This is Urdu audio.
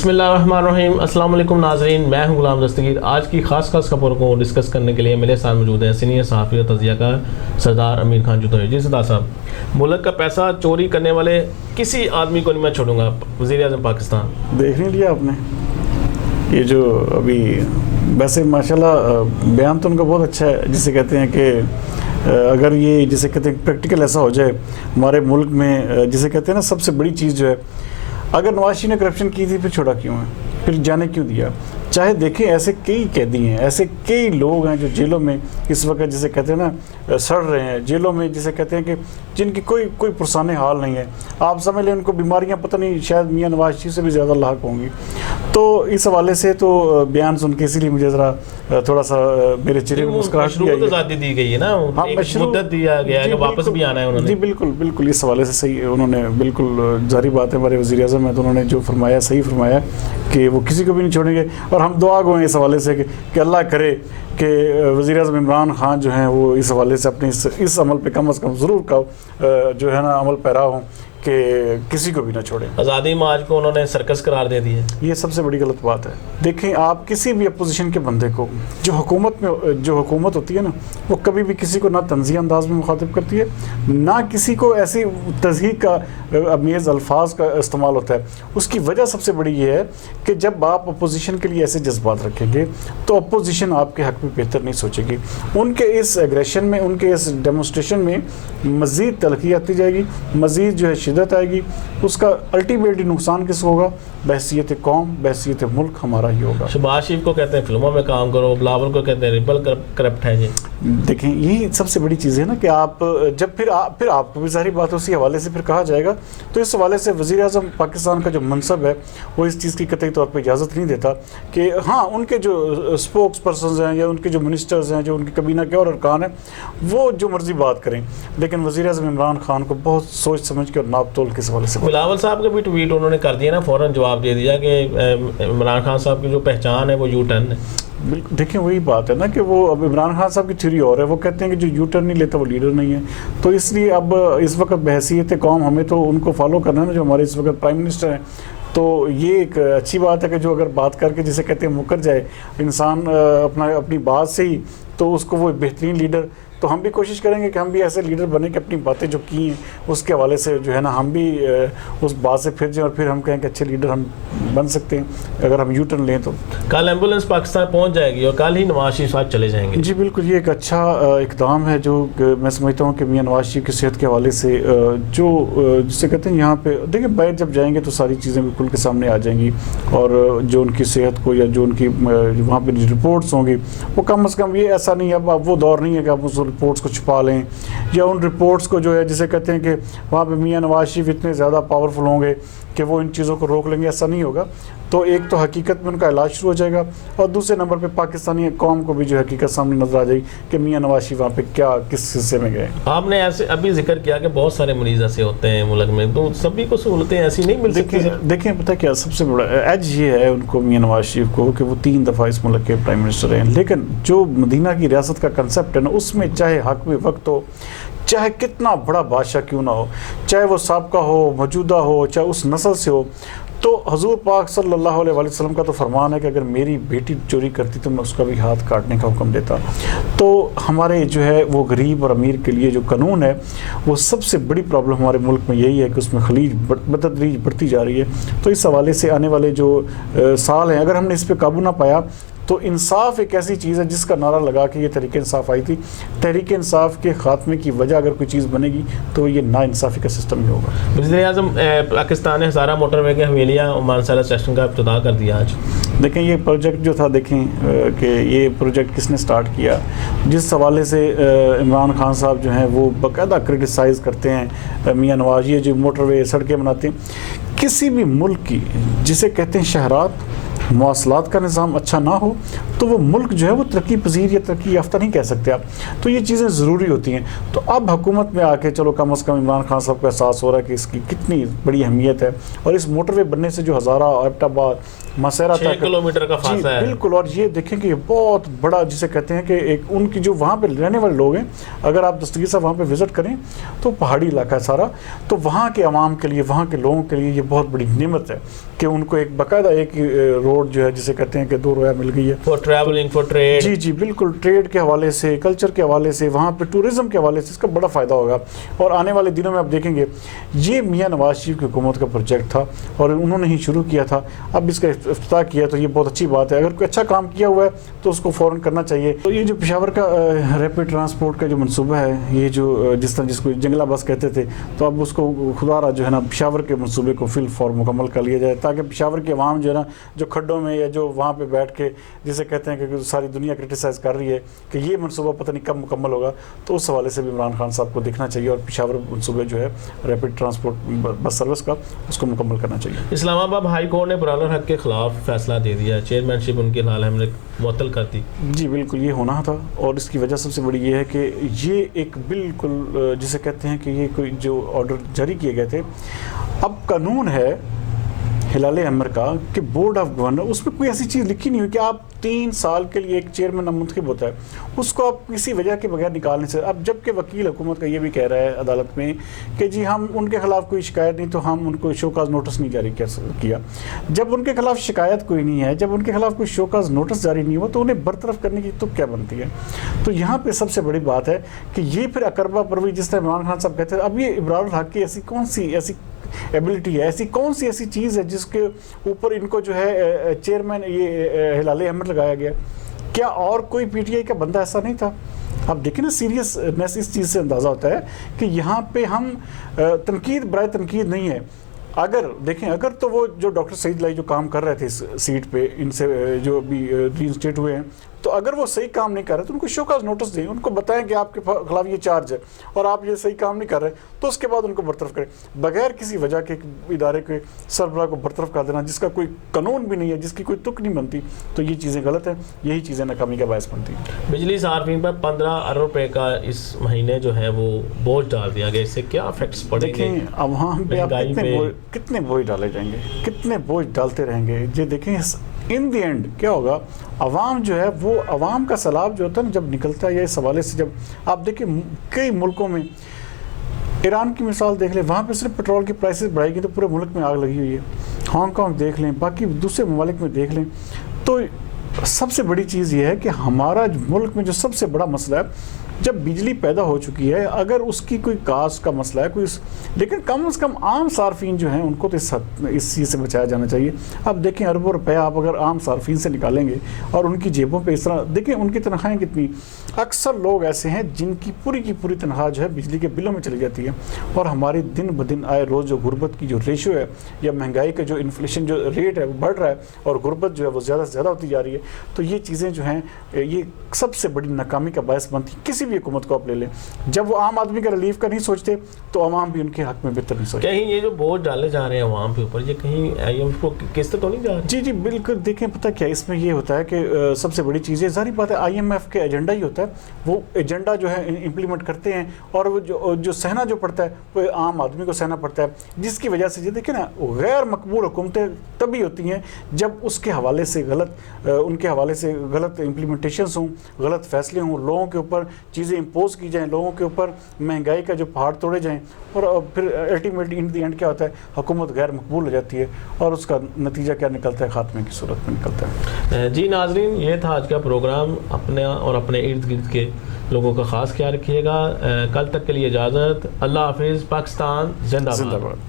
بسم اللہ الرحمن الرحیم. السلام علیکم ناظرین, میں ہوں غلام دستگیر. آج کی خاص خبروں کو ڈسکس کرنے کے لیے میرے ساتھ موجود ہیں سینئر صحافی اور تجزیہ کار سردار امیر خان جوتوئی. جی سردار صاحب, ملک کا پیسہ چوری کرنے والے کسی آدمی کو نہیں میں چھوڑوں گا, وزیر اعظم پاکستان. دیکھ نہیں لیا آپ نے یہ جو ابھی, ویسے ماشاءاللہ بیان تو ان کا بہت اچھا ہے, جسے کہتے ہیں کہ اگر یہ جسے کہتے ہیں پریکٹیکل ایسا ہو جائے ہمارے ملک میں, جسے کہتے ہیں نا سب سے بڑی چیز جو ہے, اگر نواز شریف نے کرپشن کی تھی پھر چھوڑا کیوں ہے, پھر جانے کیوں دیا. چاہے دیکھیں ایسے کئی قیدی ہیں, ایسے کئی لوگ ہیں جو جیلوں میں اس وقت جسے کہتے ہیں نا سڑ رہے ہیں جیلوں میں, جسے کہتے ہیں کہ جن کی کوئی پرسان حال نہیں ہے. آپ سمجھ لیں ان کو بیماریاں پتہ نہیں شاید میاں نواز شریف سے بھی زیادہ لاحق ہوں گی. تو اس حوالے سے تو بیان سن کے اسی لیے مجھے ذرا تھوڑا سا میرے چہرے میں مسکراہٹ بھی آئی. آزادی دی گئی ہے نا, مدت دیا گیا ہے کہ واپس بھی آنا ہے انہوں نے. جی بالکل اس حوالے سے صحیح انہوں نے, بالکل ظاہری بات ہے ہمارے وزیر اعظم ہیں تو انہوں نے جو فرمایا صحیح فرمایا کہ وہ کسی کو بھی نہیں چھوڑیں گے. اور ہم دعا گو ہیں اس حوالے سے کہ اللہ کرے کہ وزیر اعظم عمران خان جو ہیں وہ اس حوالے سے اپنے اس عمل پہ کم از کم ضرور کا جو ہے نا عمل پیرا ہوں کہ کسی کو بھی نہ چھوڑیں. آزادی مارچ کو انہوں نے سرکس قرار دے دی ہے. یہ سب سے بڑی غلط بات ہے. دیکھیں آپ کسی بھی اپوزیشن کے بندے کو, جو حکومت ہوتی ہے نا, وہ کبھی بھی کسی کو نہ تنزیہ انداز میں مخاطب کرتی ہے, نہ کسی کو ایسی تضحیق کا امیز الفاظ کا استعمال ہوتا ہے. اس کی وجہ سب سے بڑی یہ ہے کہ جب آپ اپوزیشن کے لیے ایسے جذبات رکھیں گے تو اپوزیشن آپ کے حق میں بہتر نہیں سوچے گی. ان کے اس ایگریشن میں, ان کے اس ڈیمونسٹریشن میں مزید تلخی آتی جائے گی, مزید جو ہے شدت آئے گی. اس کا الٹیمیٹلی نقصان کس کو ہوگا؟ بحیثیت قوم, بحیثیت ملک ہمارا ہی ہوگا. شہباز شریف کو کہتے ہیں فلموں میں کام کرو, بلاول کو کہتے ہیں ریبل کرپٹ ہے. جی دیکھیں یہی سب سے بڑی چیز ہے نا کہ آپ جب پھر آپ کو بھی ظاہری بات اسی حوالے سے پھر کہا جائے گا, تو اس حوالے سے وزیر اعظم پاکستان کا جو منصب ہے وہ اس چیز کی قطعی طور پہ اجازت نہیں دیتا کہ ہاں ان کے جو اسپوکس پرسنز ہیں یا ان کے جو منسٹرز ہیں, جو ان کی کابینہ کے اور ارکان ہیں, وہ جو مرضی بات کریں, لیکن وزیر اعظم عمران خان کو بہت سوچ سمجھ کے اور ناپ تول کے حوالے سے. بلاول صاحب کا بھی ٹویٹ انہوں نے کر دیا نا, فوراً جواب دے دیا کہ عمران خان صاحب کی جو پہچان ہے وہ یو ٹرن ہے. بالکل دیکھیں وہی بات ہے نا کہ وہ اب عمران خان صاحب کی تھیوری اور ہے, وہ کہتے ہیں کہ جو یو ٹرن نہیں لیتا وہ لیڈر نہیں ہے. تو اس لیے اب اس وقت بحیثیت قوم ہمیں تو ان کو فالو کرنا ہے نا جو ہمارے اس وقت پرائم منسٹر ہیں. تو یہ ایک اچھی بات ہے کہ جو اگر بات کر کے جسے کہتے ہیں مکر جائے انسان اپنی بات سے ہی, تو اس کو وہ بہترین لیڈر. تو ہم بھی کوشش کریں گے کہ ہم بھی ایسے لیڈر بنیں کہ اپنی باتیں جو کی ہیں اس کے حوالے سے جو ہے نا ہم بھی اس بات سے پھر جائیں اور پھر ہم کہیں کہ اچھے لیڈر ہم بن سکتے ہیں اگر ہم یو ٹرن لیں. تو کل ایمبولینس پاکستان پہنچ جائے گی اور کل ہی نواز شریف صاحب چلے جائیں گے. جی بالکل, یہ ایک اچھا اقدام ہے جو میں سمجھتا ہوں کہ میاں نواز شریف کی صحت کے حوالے سے جو جسے کہتے ہیں یہاں پہ دیکھیں باہر جب جائیں گے تو ساری چیزیں بالکل کے سامنے آ جائیں گی, اور جو ان کی صحت کو یا جو ان کی وہاں پہ رپورٹس ہوں گی وہ کم از کم, یہ ایسا نہیں ہے اب وہ دور نہیں ہے کہ آپ اس رپورٹس کو چھپا لیں یا ان رپورٹس کو جو ہے جسے کہتے ہیں کہ وہاں پہ میاں نواز شریف اتنے زیادہ پاورفل ہوں گے کہ وہ ان چیزوں کو روک لیں گے, ایسا نہیں ہوگا. تو ایک تو حقیقت میں ان کا علاج شروع ہو جائے گا, اور دوسرے نمبر پہ پاکستانی قوم کو بھی جو حقیقت سامنے نظر آ جائے گی کہ میاں نواز شریف وہاں پہ کیا کس حصے میں گئے. آپ نے ایسے ابھی ذکر کیا کہ بہت سارے مریض ایسے ہوتے ہیں ملک میں, تو سبھی کو سہولتیں ایسی نہیں مل سکتی. دیکھیں پتہ کیا سب سے بڑا ایج یہ ہے ان کو میاں نواز شریف کو کہ وہ 3 دفعہ اس ملک کے پرائم منسٹر ہیں, لیکن جو مدینہ کی ریاست کا کنسیپٹ ہے نا, اس میں چاہے حق میں وقت ہو, چاہے کتنا بڑا بادشاہ کیوں نہ ہو, چاہے وہ سابقہ ہو, موجودہ ہو, چاہے اس نسل سے ہو, تو حضور پاک صلی اللہ علیہ وسلم کا تو فرمان ہے کہ اگر میری بیٹی چوری کرتی تو میں اس کا بھی ہاتھ کاٹنے کا حکم دیتا. تو ہمارے جو ہے وہ غریب اور امیر کے لیے جو قانون ہے وہ سب سے بڑی پرابلم ہمارے ملک میں یہی ہے کہ اس میں خلیج بتدریج بڑھتی جا رہی ہے. تو اس حوالے سے آنے والے جو سال ہیں اگر ہم نے اس پہ قابو نہ پایا تو انصاف ایک ایسی چیز ہے جس کا نعرہ لگا کے یہ تحریک انصاف آئی تھی. تحریک انصاف کے خاتمے کی وجہ اگر کوئی چیز بنے گی تو یہ نا انصافی کا سسٹم ہی ہوگا. وزیر اعظم پاکستان نے ہزارہ موٹر وے کے حویلیاں عمان سیلر اسٹیشن کا افتتاح کر دیا آج. دیکھیں یہ پروجیکٹ جو تھا, دیکھیں کہ یہ پروجیکٹ کس نے سٹارٹ کیا, جس حوالے سے عمران خان صاحب جو ہیں وہ باقاعدہ کرٹیسائز کرتے ہیں میاں نواز, یہ جو موٹر وے سڑکیں بناتے ہیں کسی بھی ملک کی جسے کہتے ہیں شہرات مواصلات کا نظام اچھا نہ ہو تو وہ ملک جو ہے وہ ترقی پذیر یا ترقی یافتہ نہیں کہہ سکتے آپ. تو یہ چیزیں ضروری ہوتی ہیں. تو اب حکومت میں آ کے چلو کم از کم عمران خان صاحب کو احساس ہو رہا ہے کہ اس کی کتنی بڑی اہمیت ہے, اور اس موٹر وے بننے سے جو ہزارہ ایبٹ آباد مسیرہ 6 کلومیٹر کا فاصلہ ہے. بالکل, اور یہ دیکھیں کہ یہ بہت بڑا جسے کہتے ہیں کہ ایک ان کی جو وہاں پہ رہنے والے لوگ ہیں, اگر آپ دستگیر صاحب وہاں پہ وزٹ کریں تو پہاڑی علاقہ ہے سارا, تو وہاں کے عوام کے لیے, وہاں کے لوگوں کے لیے یہ بہت بڑی نعمت ہے کہ ان کو ایک باقاعدہ ایک روڈ جو ہے جسے کہتے ہیں کہ 2 رویا مل گئی ہے فار ٹریولنگ فار ٹریڈ. جی جی بالکل، ٹریڈ کے حوالے سے، کلچر کے حوالے سے، وہاں پہ ٹورزم کے حوالے سے اس کا بڑا فائدہ ہوگا. اور آنے والے دنوں میں آپ دیکھیں گے یہ میاں نواز شریف کی حکومت کا پروجیکٹ تھا اور انہوں نے ہی شروع کیا تھا، اب اس کا افتتاح کیا تو یہ بہت اچھی بات ہے. اگر کوئی اچھا کام کیا ہوا ہے تو اس کو فوراً کرنا چاہیے. تو یہ جو پشاور کا ریپڈ ٹرانسپورٹ کا جو منصوبہ ہے، یہ جو جس طرح جس کو جنگلہ بس کہتے تھے، تو اب اس کو خدا را جو ہے نا پشاور کے منصوبے کو فل فور مکمل کر لیا جائے، تاکہ پشاور کے عوام جو ہے نا جو کھڈوں میں یا جو وہاں پہ بیٹھ کے جسے کہتے ہیں کہ ساری دنیا کرٹیسائز کر رہی ہے کہ یہ منصوبہ پتہ نہیں کب مکمل ہوگا، تو اس حوالے سے بھی عمران خان صاحب کو دیکھنا چاہیے اور پشاور منصوبے جو ہے ریپڈ ٹرانسپورٹ بس سروس کا اس کو مکمل کرنا چاہیے. اسلام آباد ہائی کورٹ نے برادر حق کے خلاف فیصلہ دے دیا، چیئرمین شپ ان کی لال احمد نے معطل کر دی. جی بالکل یہ ہونا تھا، اور اس کی وجہ سب سے بڑی یہ ہے کہ یہ ایک بالکل جسے کہتے ہیں کہ یہ کوئی جو آرڈر جاری کیے گئے تھے، اب قانون ہے ہلال احمر کا کہ بورڈ آف گورنر، اس میں کوئی ایسی چیز لکھی نہیں ہوئی کہ آپ 3 سال کے لیے ایک چیئرمین منتخب ہوتا ہے، اس کو آپ کسی وجہ کے بغیر نکال نہیں سکتے. اب جبکہ وکیل حکومت کا یہ بھی کہہ رہا ہے عدالت میں کہ جی ہم ان کے خلاف کوئی شکایت نہیں، تو ہم ان کو شوکاز نوٹس نہیں جاری کیا. جب ان کے خلاف شکایت کوئی نہیں ہے، جب ان کے خلاف کوئی شوکاز نوٹس جاری نہیں ہوا، تو انہیں برطرف کرنے کی تو کیا بنتی ہے. تو یہاں پہ سب سے بڑی بات ہے کہ یہ پھر اقربا پروی جس طرح عمران خان صاحب کہتے ہیں، اب یہ ابرار الحق کی ایسی کون سی ایسی ایبلٹی ہے، ایسی کون سی ایسی چیز ہے جس کے اوپر ان کو جو ہے چیئرمین یہ ہلال احمد لگایا گیا؟ کیا اور کوئی پی ٹی آئی کا بندہ ایسا نہیں تھا؟ اب دیکھیں نا سیریسنیس اس چیز سے اندازہ ہوتا ہے کہ یہاں پہ ہم تنقید برائے تنقید نہیں ہے. اگر دیکھیں، اگر تو وہ جو ڈاکٹر سعید لائی جو کام کر رہے تھے اس سیٹ پہ، ان سے جو ابھی ری انسٹیٹ ہوئے ہیں، تو اگر وہ صحیح کام نہیں کر رہے تو ان کو شوکاز نوٹس دیں، ان کو بتائیں کہ آپ کے خلاف یہ چارج ہے اور آپ یہ صحیح کام نہیں کر رہے، تو اس کے بعد ان کو برطرف کریں. بغیر کسی وجہ کے ادارے کے سربراہ کو برطرف کر دینا جس کا کوئی قانون بھی نہیں ہے، جس کی کوئی تک نہیں بنتی، تو یہ چیزیں غلط ہیں. یہی چیزیں ناکامی کا باعث بنتی ہیں. بجلی صارفین پر 15 ارب روپے کا اس مہینے جو ہے وہ بوجھ ڈال دیا گیا، اس سے کیا افیکٹس پڑیں گے؟ دیکھیں اب وہاں پہ آپ کتنے بوجھ ڈالے جائیں گے، کتنے بوجھ ڈالتے رہیں گے. یہ دیکھیں ان دی اینڈ کیا ہوگا، عوام جو ہے وہ عوام کا سیلاب جو ہوتا ہے نا جب نکلتا ہے، یا اس حوالے سے جب آپ دیکھیں کئی ملکوں میں، ایران کی مثال دیکھ لیں، وہاں پہ صرف پیٹرول کی پرائسز بڑھائی گئی تو پورے ملک میں آگ لگی ہوئی ہے. ہانگ کانگ دیکھ لیں، باقی دوسرے ممالک میں دیکھ لیں. تو سب سے بڑی چیز یہ ہے کہ ہمارا ملک میں جو سب سے بڑا مسئلہ ہے، جب بجلی پیدا ہو چکی ہے، اگر اس کی کوئی کاسٹ کا مسئلہ ہے کوئی، لیکن کم از کم عام صارفین جو ہیں ان کو تو اس چیز سے بچایا جانا چاہیے. اب دیکھیں اربوں روپے آپ اگر عام صارفین سے نکالیں گے اور ان کی جیبوں پہ اس طرح دیکھیں ان کی تنخواہیں کتنی، اکثر لوگ ایسے ہیں جن کی پوری تنخواہ جو ہے بجلی کے بلوں میں چلی جاتی ہے. اور ہماری دن بدن آئے روز جو غربت کی جو ریشو ہے یا مہنگائی کا جو انفلیشن جو ریٹ ہے وہ بڑھ رہا ہے اور غربت جو ہے وہ زیادہ سے زیادہ ہوتی جا رہی ہے. تو یہ چیزیں جو ہیں یہ سب سے بڑی ناکامی کا باعث بنتی ہیں. کسی بھی حکومت کو آپ لے لیں، جب وہ عام آدمی کا ریلیف کا نہیں سوچتے تو عوام بھی ان کے حق میں بہتر نہیں سوچتے. کہیں یہ جو بوجھ ڈالے جا رہے ہیں عوام کے اوپر، یہ کہیں آئی ایم کو قسط تو نہیں جا رہی؟ جی بالکل. دیکھیں پتہ کیا اس میں یہ ہوتا ہے کہ سب سے بڑی چیز ہے، ظاہری بات ہے آئی ایم ایف کے ایجنڈا ہی ہوتا ہے، وہ ایجنڈا جو ہے امپلیمنٹ کرتے ہیں اور وہ جو سہنا جو پڑتا ہے وہ عام آدمی کو سہنا پڑتا ہے، جس کی وجہ سے یہ دیکھیں نا غیر مقبول حکومتیں تبھی ہوتی ہیں جب اس کے حوالے سے ان کے حوالے سے غلط امپلیمنٹیشنز ہوں، غلط فیصلے ہوں، لوگوں کے اوپر چیزیں امپوز کی جائیں، لوگوں کے اوپر مہنگائی کا جو پہاڑ توڑے جائیں، اور پھر الٹیمیٹلی ان دی اینڈ کیا ہوتا ہے، حکومت غیر مقبول ہو جاتی ہے اور اس کا نتیجہ کیا نکلتا ہے، خاتمے کی صورت میں نکلتا ہے. جی ناظرین، یہ تھا آج کا پروگرام. اپنے اور اپنے ارد گرد کے لوگوں کا خاص خیال رکھیے گا. کل تک کے لیے اجازت. اللہ حافظ. پاکستان زندہ باد.